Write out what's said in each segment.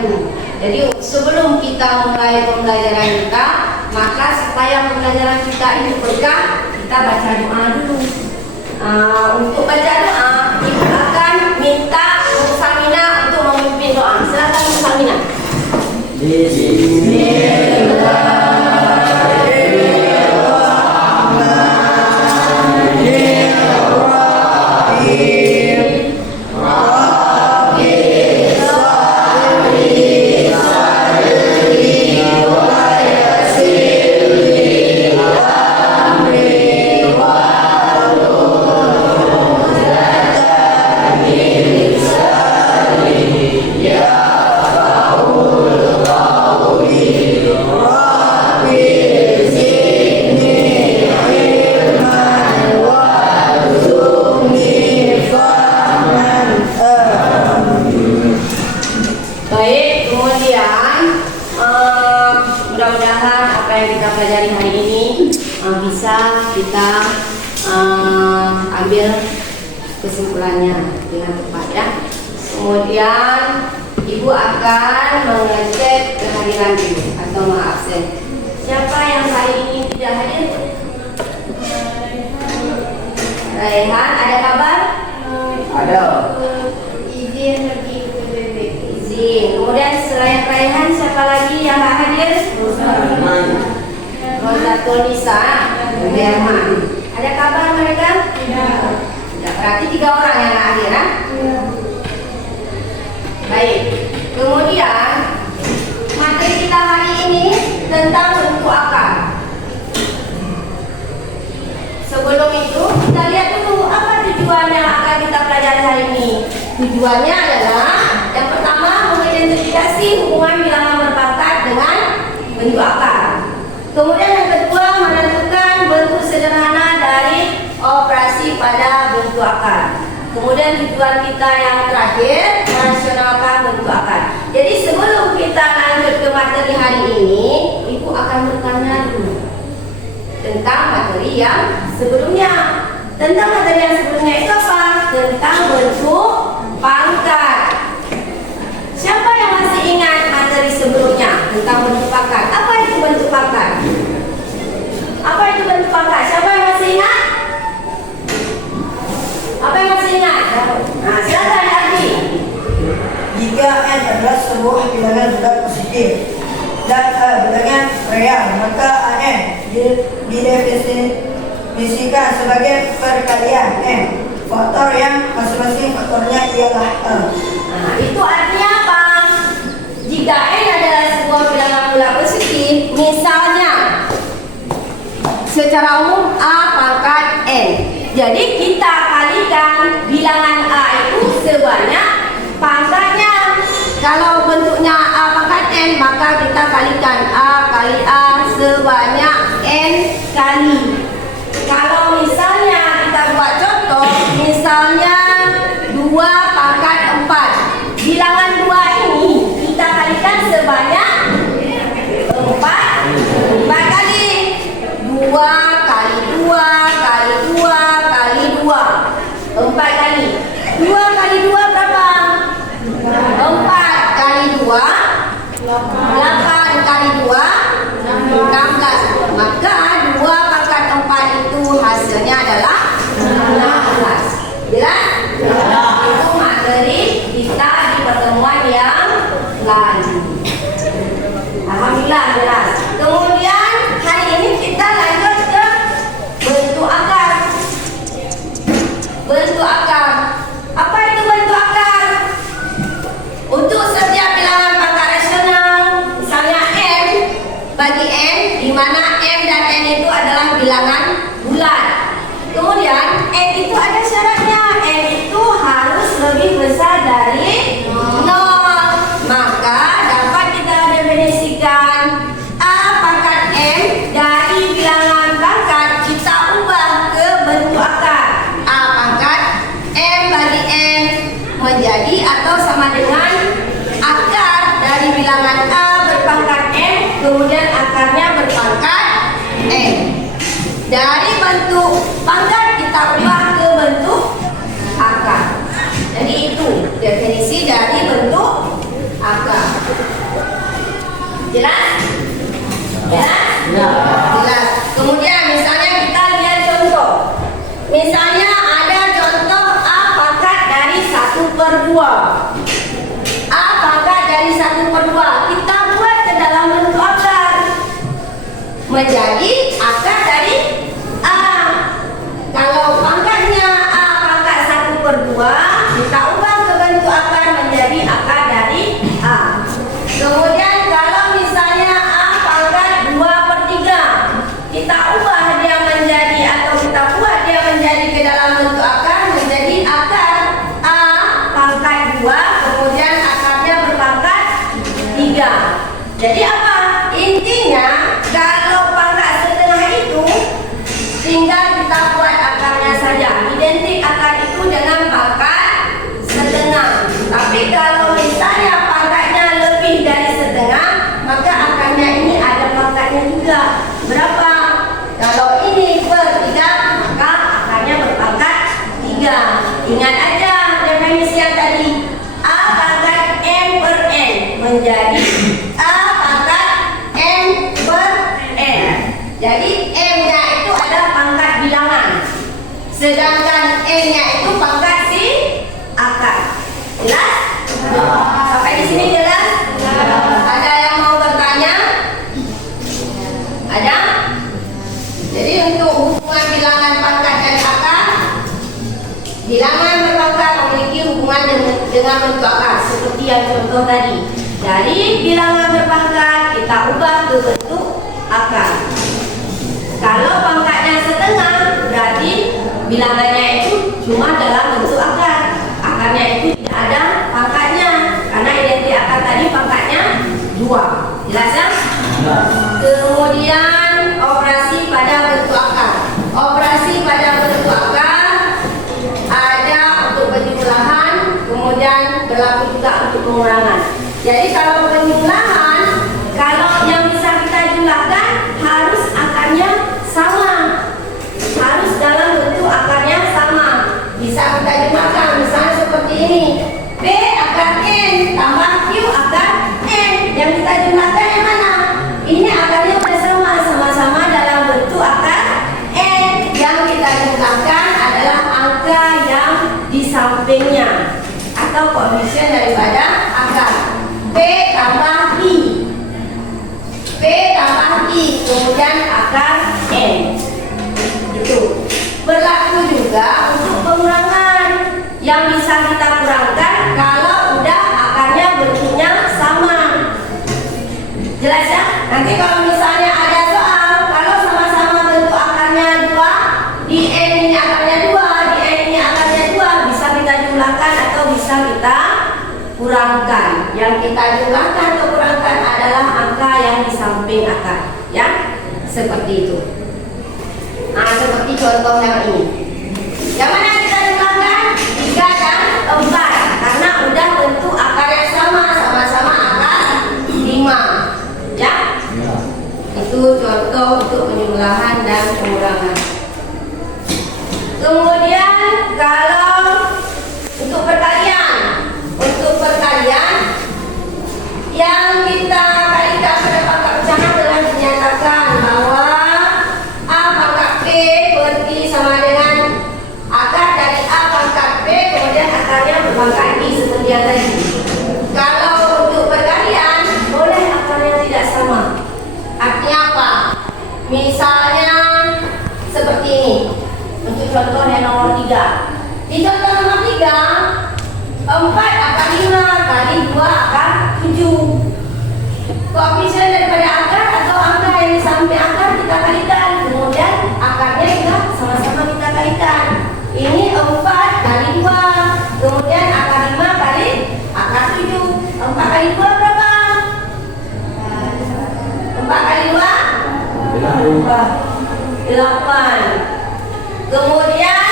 dulu. Jadi sebelum kita mulai pembelajaran kita, maka supaya pembelajaran kita ini berkah, kita baca doa dulu. Untuk baca doa, ibu akan minta Musamina untuk memimpin doa. Silakan Musamina. Baik, kemudian mudah-mudahan apa yang kita pelajari hari ini bisa kita ambil kesimpulannya dengan tepat ya. Kemudian ibu akan mengecek kehadiran dulu atau mengabsen. Siapa yang hari ini tidak hadir? Raihan, ada kabar? Ada. Izin pergi ke PBB. Izin. Kemudian selain Raihan siapa lagi yang tak hadir? Rosatul Nisa, Herman. Ada kabar mereka? Tidak. Berarti 3 orang yang tak hadir, kan? Baik. Kemudian materi kita hari ini tentang bentuk akar. Sebelum itu kita lihat dulu apa tujuan yang akan kita pelajari hari ini. Tujuannya adalah yang pertama mengidentifikasi hubungan bilangan berpangkat dengan bentuk akar. Kemudian yang kedua menentukan bentuk sederhana dari operasi pada bentuk akar. Kemudian tujuan kita yang terakhir merasionalkan bentuk akar. Jadi sebelum kita lanjut ke materi hari ini, ibu akan bertanya dulu tentang materi yang sebelumnya. Tentang materi yang sebelumnya itu apa? Tentang bentuk pangkat. Siapa yang masih ingat materi sebelumnya tentang bentuk pangkat? Apa itu bentuk pangkat? Apa itu bentuk pangkat? Siapa yang masih ingat? Apa yang masih ingat? Nah, silakan Ardi. Jika n adalah sebuah bilangan bulat positif dan bilangan real, maka an didefinisikan sebagai perkalian n faktor yang masing-masing faktornya ialah Nah, itu artinya apa? Jika n adalah sebuah bilangan bulat positif, misalnya secara umum a pangkat n. Jadi kita kalikan bilangan a itu sebanyak pangkatnya. Kalau bentuknya a pangkat n, maka kita kalikan a kali a sebanyak n kali. Kalau misalnya kita buat contoh, misalnya 2 pangkat 4. Bilangan 2 ini kita kalikan sebanyak 4 kali. 2 kali 2 kali 2 kali 2. 4 kali. 2 kali 2 berapa? 4 kali 2 8 kali 2 16. Maka 2 pangkat 4 itu hasilnya adalah 16. Jelas? Itu materi kita di pertemuan yang lalu. Alhamdulillah jelas. Kemudian hari ini kita lanjut ke bentuk akar. Bentuk akar. Apa itu bentuk akar? Untuk setiap bilangan pangkat rasional, misalnya n, bagi n, di mana m dan n itu adalah bilangan bulat. Kemudian n itu ada syaratnya, n itu harus lebih besar dari 0. Maka dapat kita definisikan a pangkat Jelas? Jelas? Ya. Jelas. Kemudian misalnya kita lihat contoh. Misalnya ada contoh A pangkat dari 1/2. A pangkat dari 1/2. Kita buat ke dalam bentuk akar. Menjadi akar dari A. Kalau pangkatnya A pangkat 1/2, kita ubah ke bentuk akar menjadi akar dari A. Kemudian kalau misalnya A pangkat 2/3, kita ubah dia menjadi atau kita buat dia menjadi ke dalam bentuk akar menjadi akar A pangkat 2, kemudian akarnya berpangkat 3. Jadi apa? Intinya kalau pangkat setengah itu tinggal kita buat akarnya saja. Identik akar itu dengan pangkat setengah. Tapi kalau misalnya pangkatnya lebih dari setengah, maka akarnya ini ada pangkatnya juga. Berapa? Kalau ini /3, maka akarnya berpangkat 3. Ingat aja definisi yang tadi. A pangkat n/n menjadi A pangkat n/n. Jadi m-nya itu adalah pangkat bilangan, sedangkan n-nya itu pangkat si akar. Jelas? Sampai di sini jelas? Ada yang mau bertanya? Ada? Jadi untuk hubungan bilangan pangkat dan akar, bilangan berpangkat memiliki hubungan dengan bentuk akar seperti yang contoh tadi. Dari bilangan berpangkat kita ubah ke bentuk akar. Kalau pangkatnya setengah, berarti bilangannya itu cuma dalam bentuk akar. Akarnya itu tidak ada pangkatnya, karena identik akar tadi pangkatnya 2. Jelas ya? Kemudian operasi pada bentuk akar. Operasi pada bentuk akar ada untuk penjumlahan, kemudian berlaku juga untuk pengurangan. Jadi kalau penjumlahan, kalau yang bisa kita jumlahkan harus akarnya sama, harus dalam bentuk akarnya sama. Bisa kita jumlahkan, misalnya seperti ini, B akar N tambah Q akar N. Yang kita jumlahkan yang mana? Ini akarnya sudah sama, sama-sama dalam bentuk akar N. Yang kita jumlahkan adalah angka yang di sampingnya atau koefisien daripada akar. P tambah I, P tambah I, kemudian akar N. Itu berlaku juga untuk pengurangan. Yang bisa kita kurangkan kalau udah akarnya bentuknya sama. Jelas ya? Nanti kalau misalnya ada soal, kalau sama-sama bentuk akarnya 2, di N ini akarnya 2, di N ini akarnya 2, bisa kita jumlahkan atau bisa kita kurangkan. Yang kita jumlahkan atau kurangkan adalah angka yang di samping akar, ya, seperti itu. Nah, seperti contoh yang ini. Yang mana kita jumlahkan? 3 dan 4, karena udah bentuk akar yang sama, sama-sama akar 5, ya. Itu contoh untuk penjumlahan dan pengurangan. Kemudian kalau untuk perkalian, yang kita kalikan pada pangkat pecahan telah dinyatakan bahwa A pangkat P berarti sama dengan akar dari A pangkat P, kemudian akarnya berpangkat I seperti yang tadi. Kalau untuk perkalian boleh akarnya tidak sama. Artinya apa? Misalnya seperti ini. Untuk contoh yang nomor 3. Di contoh nomor 3, 4 akar 5 kali 2 akar 7. Koefisien daripada akar atau angka yang di samping akar kita kalikan, kemudian akarnya juga sama-sama kita kalikan. Ini 4 kali 2, kemudian akar 5 kali akar 7. 4 kali 2 berapa? 4 kali 2? 8. Kemudian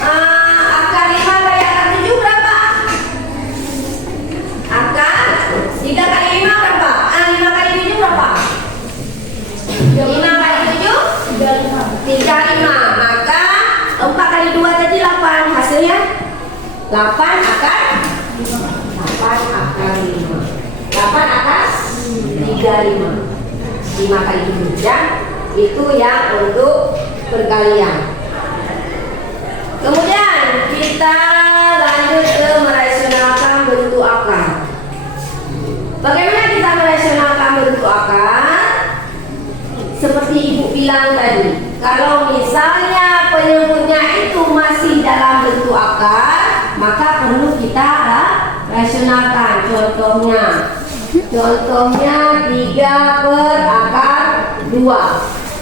akar 5 kali akar 7 berapa? Akar 3 kali 5 berapa? 5 kali 7 berapa? 5 kali 7? 35. Maka 4 kali 2 tadi 8. Hasilnya 8 akar 8 akar 5. 8 akar 35. 35. 5 kali 7 ya. Itu yang untuk perkalian. Kemudian kita lanjut ke merasionalkan bentuk akar. Bagaimana kita merasionalkan bentuk akar? Seperti ibu bilang tadi, kalau misalnya penyebutnya itu masih dalam bentuk akar, maka perlu kita rasionalkan. Contohnya 3 per akar 2.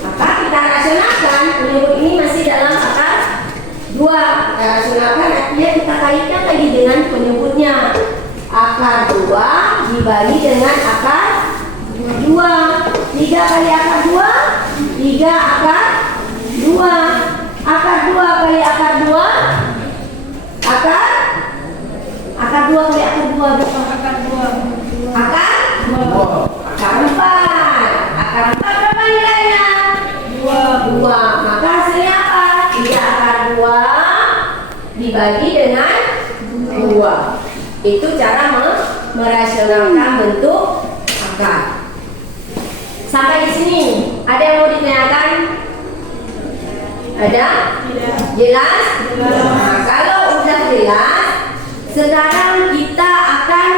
Maka kita rasionalkan, penyebut ini masih dalam akar 2. Kita rasionalkan artinya kita kaitkan lagi dengan penyebutnya. Akar 2 dibagi dengan akar 2. 3 kali akar 2, 3 akar 2. Akar 2 kali akar 2, akar 2 kali akar 2 berapa? Akar 4. Akar 4. Akar 4 berapa nilainya? 2. Maka hasilnya apa? 3 akar 2 dibagi dengan 2. Itu cara merasionalkan bentuk akar. Sampai di sini ada yang mau ditanyakan? Ada? Jelas? Nah, kalau udah jelas, sekarang kita akan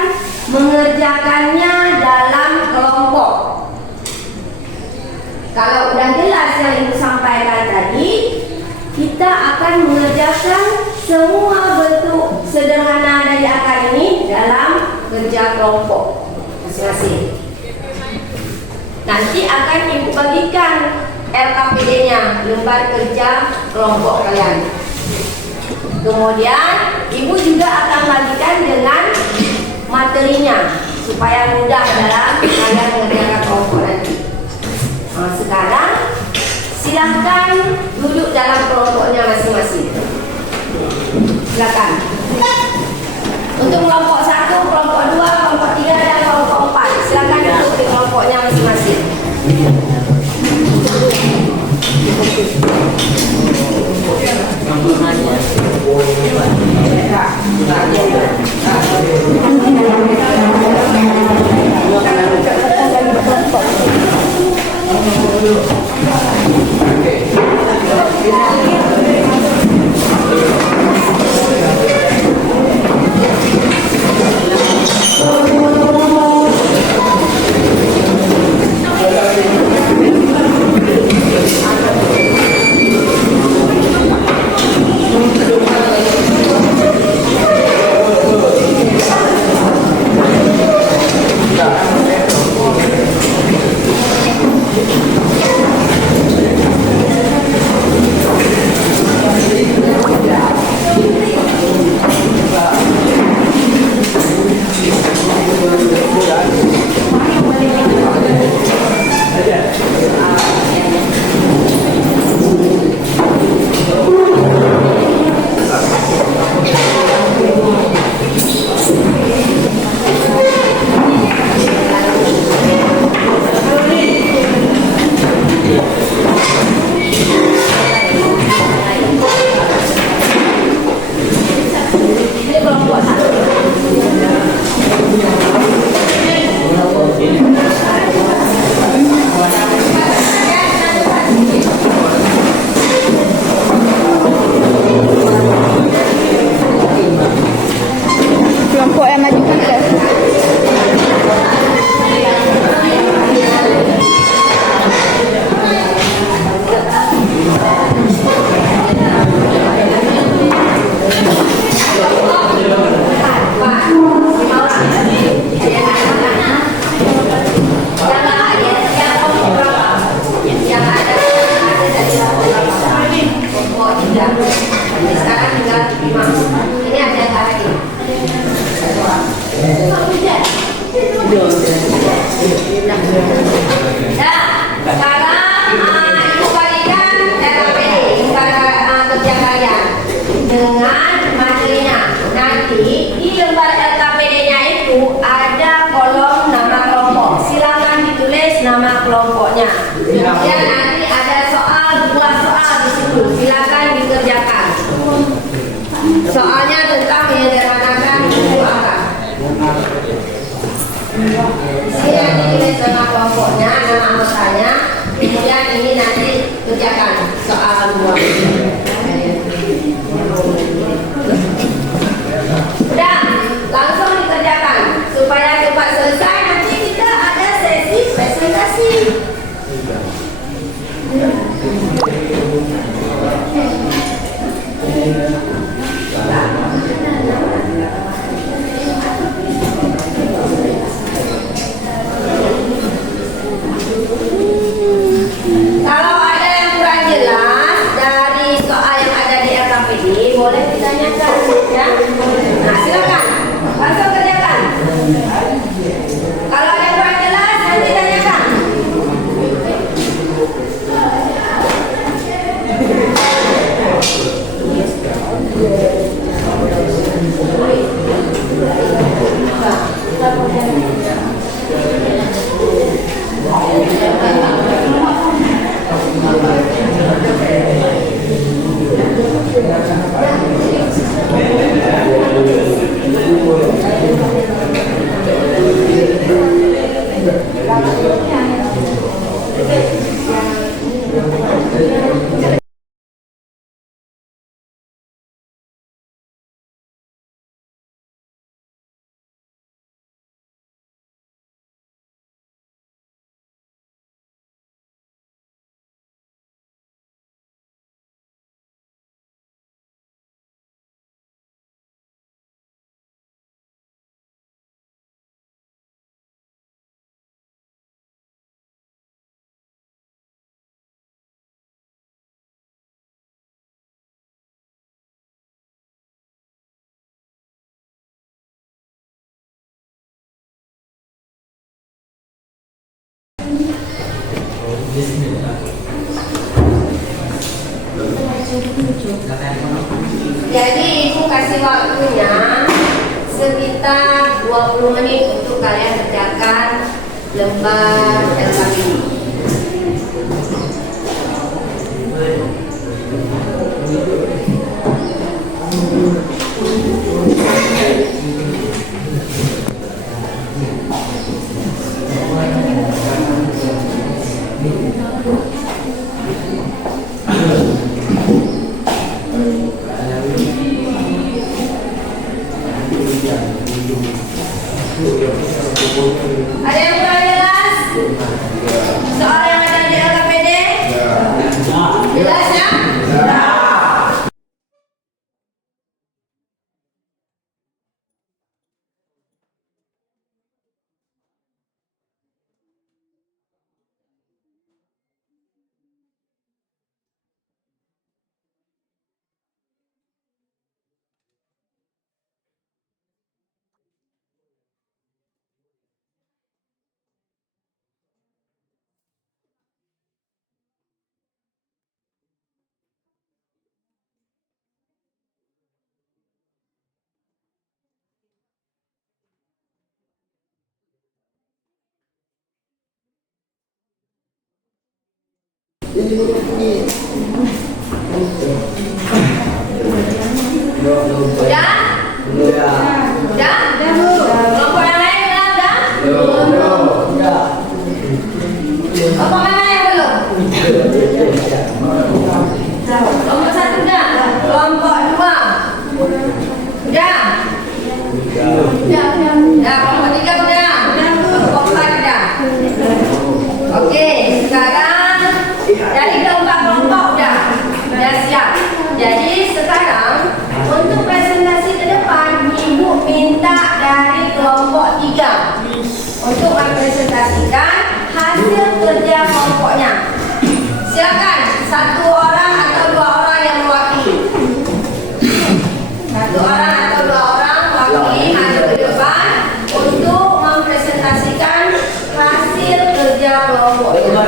mengerjakannya dalam kelompok. Kalau udah jelas yang Ibu sampaikan tadi, kita akan mengerjakan semua bentuk sederhana dari akar ini dalam kerja kelompok masing-masing. Nanti akan Ibu bagikan LKPD-nya, lembar kerja kelompok kalian. Kemudian Ibu juga akan bagikan dengan materinya supaya mudah dalam kalian mengerjakan kelompok nanti. Nah, sekarang silahkan duduk dalam kelompoknya masing-masing. Silakan. Untuk kelompok 1, kelompok 2, kelompok 3 dan kelompok 4. Silakan duduk di kelompoknya masing-masing. Soalnya tentang menyederhanakan bentuk akar. Di sini nanti tulis nama kelompoknya, nama anggotanya. Kemudian ini nanti kerjakan soal dua. Udah, langsung dikerjakan supaya cepat selesai. Nanti kita ada sesi presentasi. Kalau ada yang kurang jelas dari soal yang ada di LKPD, boleh ditanyakan ya. Nah, silakan langsung kerjakan. Kalau ada yang kurang jelas, nanti tanyakan. Jadi ibu kasih waktunya sekitar 20 menit untuk kalian kerjakan lembar LKPD. Ada yang kurang jelas? Soal yang ada di LKPD? Jelas ya? Udah? Udah? Kelompok yang lain udah? Kelompok yang lain belum? Kelompok satu udah? Kelompok dua? Udah? Udah, kelompok tiga udah? Kelompok empat udah? Oke, sekarang dari keempat kelompok udah siap. Jadi sekarang untuk presentasi ke depan, ibu minta dari kelompok tiga untuk mempresentasikan hasil kerja kelompoknya. Silakan satu orang atau dua orang yang mewakili. Satu orang atau dua orang mewakili maju ke depan untuk mempresentasikan hasil kerja kelompoknya.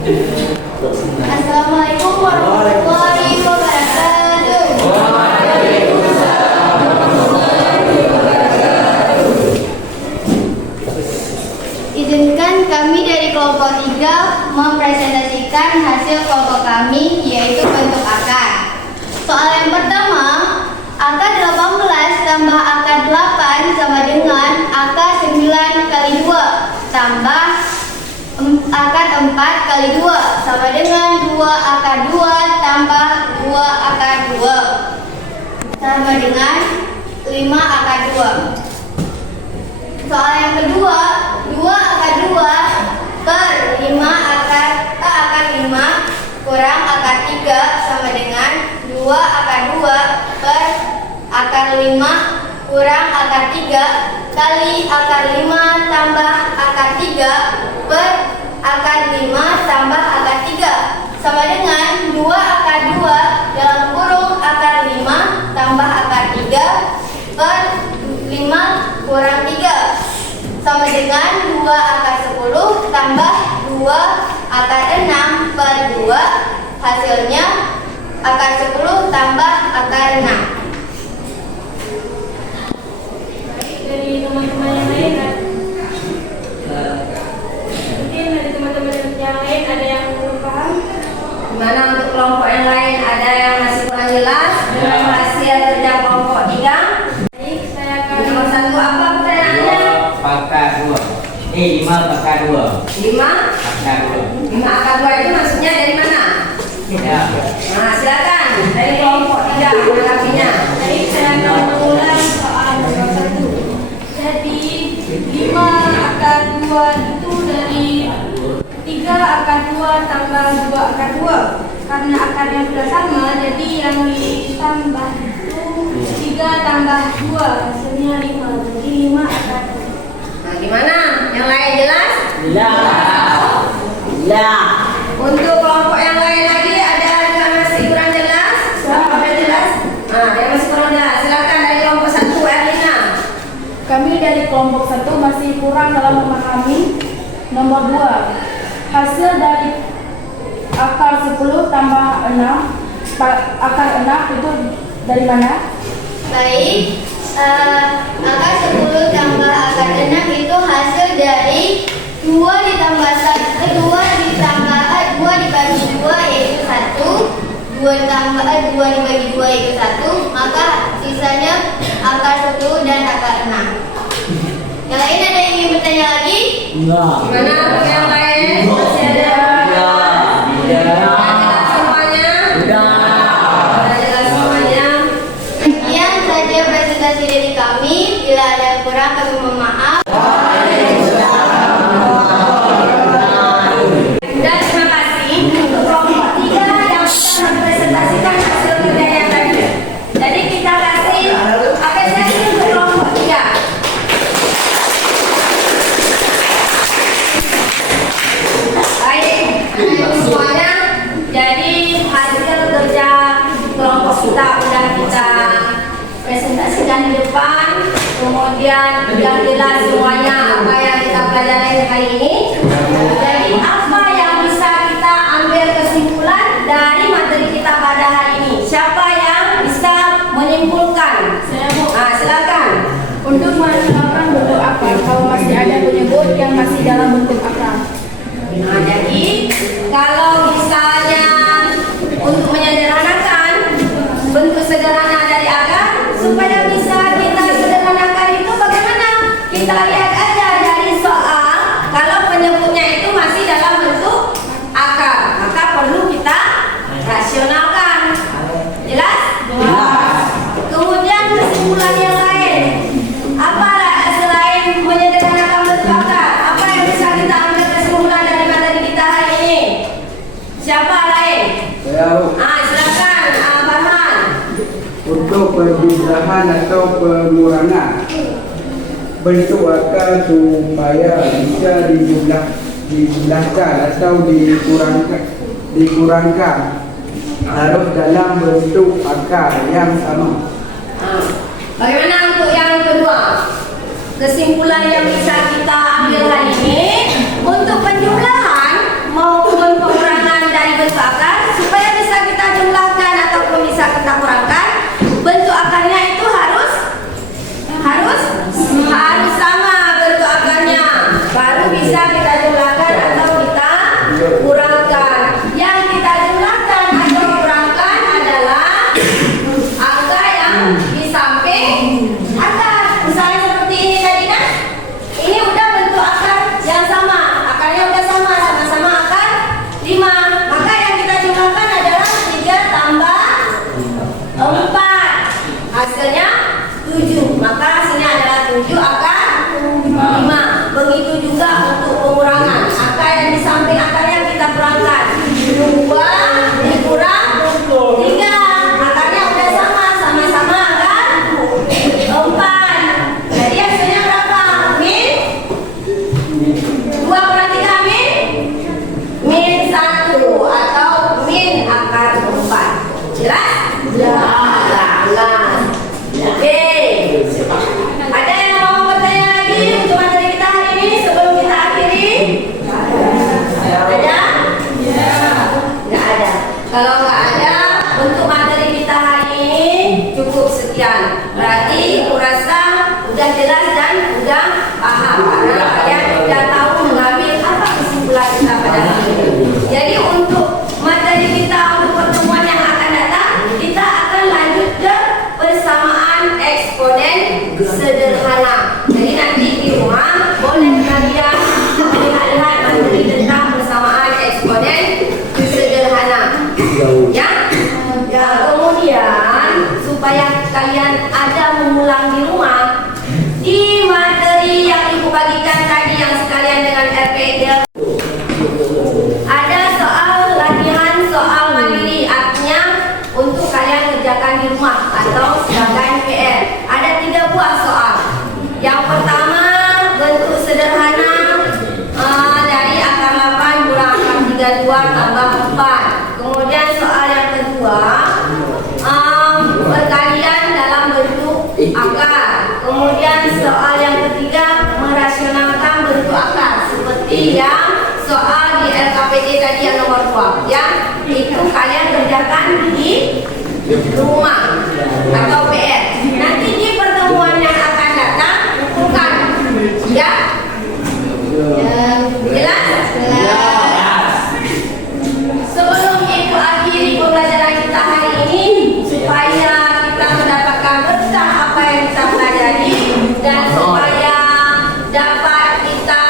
Assalamualaikum warahmatullahi wabarakatuh. Izinkan kami dari kelompok 3 mempresentasikan hasil kelompok kami, yaitu bentuk akar. Soal yang pertama, akar 18 tambah akar 8 sama dengan akar 9 kali 2 tambah akar 4 kali 2 sama dengan 2 akar 2 tambah 2 akar 2 sama dengan 5 akar 2. Soal yang kedua, 2 akar 2 per 5 akar 5 kurang akar 3 sama dengan 2 akar 2 per akar 5 kurang akar 3 kali akar 5 tambah akar 3 per akar 5 tambah akar 3 sama dengan 2 akar 2 dalam kurung akar 5 tambah akar 3 per 5 kurang 3 sama dengan 2 akar 10 tambah 2 akar 6 per 2, hasilnya akar 10 tambah akar 6. Dari teman-teman yang lain, mungkin dari teman-teman yang lain ada yang belum paham. Gimana untuk kelompok yang lain, ada yang masih kurang jelas dengan hasil kerja kelompok 3? Baik, saya akan Nomor 1 apa pertanyaannya? 5 pangkat 2. 5 Pangkat 2. 5 akar 2 itu maksudnya dari mana? Ya. Nah, silakan dari kelompok 3 menanggapinya. Baik, saya akan mengulang soal nomor 1. Jadi 5 akar 2 itu dari 3 akar 2 tambah 2 akar 2. Karena akarnya sudah sama, jadi yang ditambah itu 3 tambah 2, hasilnya 5. Jadi 5 akar 2. Nah, gimana? Yang lain jelas? Ya. Untuk kelompok yang lain lagi ada yang masih kurang jelas? Apa udah jelas? Nah, yang masih kurang jelas. Silakan dari kelompok 1 Erlina. Kami dari kelompok 1 masih kurang dalam memahami nomor 2. Hasil dari akar 10 tambah 6, akar 6 itu dari mana? Baik, akar 10 tambah akar 6 itu hasil dari 2 ditambah 1, 2 dibagi 2 yaitu 1, 2 dibagi 2 yaitu 1, maka sisanya akar 10 dan akar 6. Yang lain ada yang ingin bertanya lagi? Enggak. Gimana untuk yang lain? Masih ada? Ya. Jelas semuanya? Udah. Sudah jelas semuanya? Sekian saja presentasi dari kami. Bila ada yang kurang kami mohon maaf. Dan terima kasih untuk kelompok 3 yang sudah mempresentasikan hasil kerja yang tadi. Jadi kita kasih apresiasi untuk kelompok 3. Baik, anak semuanya. Jadi hasil kerja kelompok kita sudah kita presentasikan di depan. Kemudian sudah jelas semuanya apa yang kita pelajari hari ini. Jadi apa yang bisa kita ambil kesimpulan dari materi kita pada hari ini? Siapa yang bisa menyimpulkan? Silakan. Untuk menentukan bentuk akar, kalau masih ada penyebut yang masih dalam bentuk akar. Nah, jadi kalau misalnya untuk menyederhanakan bentuk sederhana dari akar supaya bisa kita sederhanakan itu bagaimana? Kita lihat aja dari soal kalau penyebutnya itu masih dalam bentuk akar, maka perlu kita rasionalkan. Jelas? Kemudian kesimpulan yang lain. Apa selain menyederhanakan bentuk akar? Apa yang bisa kita ambil kesimpulan dari materi kita hari ini? Siapa lain? Silakan, Farhan. Untuk penjumlahan atau pengurangan bentuk akar supaya bisa dijumlahkan atau dikurangkan harus dalam bentuk akar yang sama. Bagaimana untuk yang kedua? Kesimpulan yang bisa kita ambil hari ini untuk penjumlahan maupun telah kita pelajari. Jadi untuk materi kita untuk pertemuan yang akan datang, kita akan lanjut ke persamaan eksponen sederhana. Jadi nanti di rumah boleh kalian melihat materi tentang persamaan eksponen sederhana. Ya. Kemudian supaya kalian ada mengulang di rumah, di materi yang ibu bagikan tadi yang sekalian dengan RPD ada soal latihan soal mandiri, artinya untuk kalian kerjakan di rumah atau sebagai PR. Ada 3 buah soal. Yang pertama bentuk sederhana dari akar 8 kurang akar 32 tambah 4. Kemudian soal yang kedua perkalian dalam bentuk akar. Kemudian soal yang ketiga merasionalkan bentuk akar seperti yang soal di LKPD tadi yang nomor 2 ya, itu kalian kerjakan di rumah atau PR. Nanti di pertemuan yang akan datang bukan ya. Jelas? Sebelum ibu akhiri pembelajaran kita hari ini, supaya kita mendapatkan berkah apa yang kita pelajari dan supaya dapat kita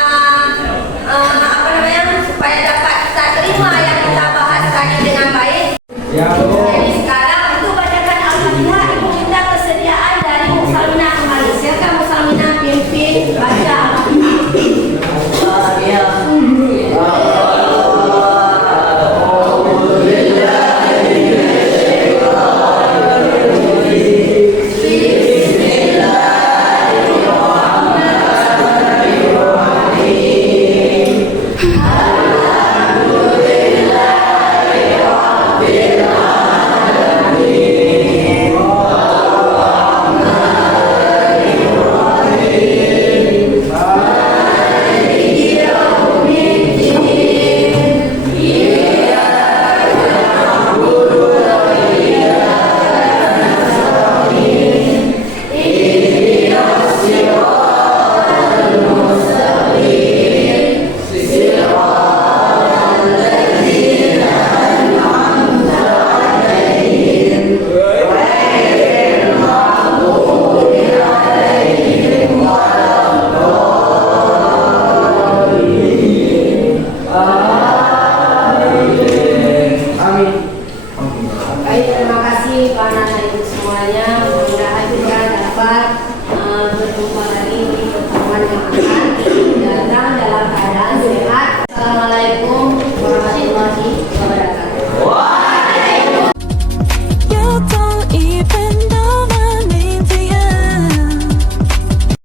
supaya dapat kita terima yang kita bahas tadi dengan baik. Jadi sekarang untuk bacakan Al-Fatihah, ibu minta kesediaan dari Musalmina kembali. Silakan Musalmina pimpin baca Baik, terima kasih Pak Nana Ibu semuanya.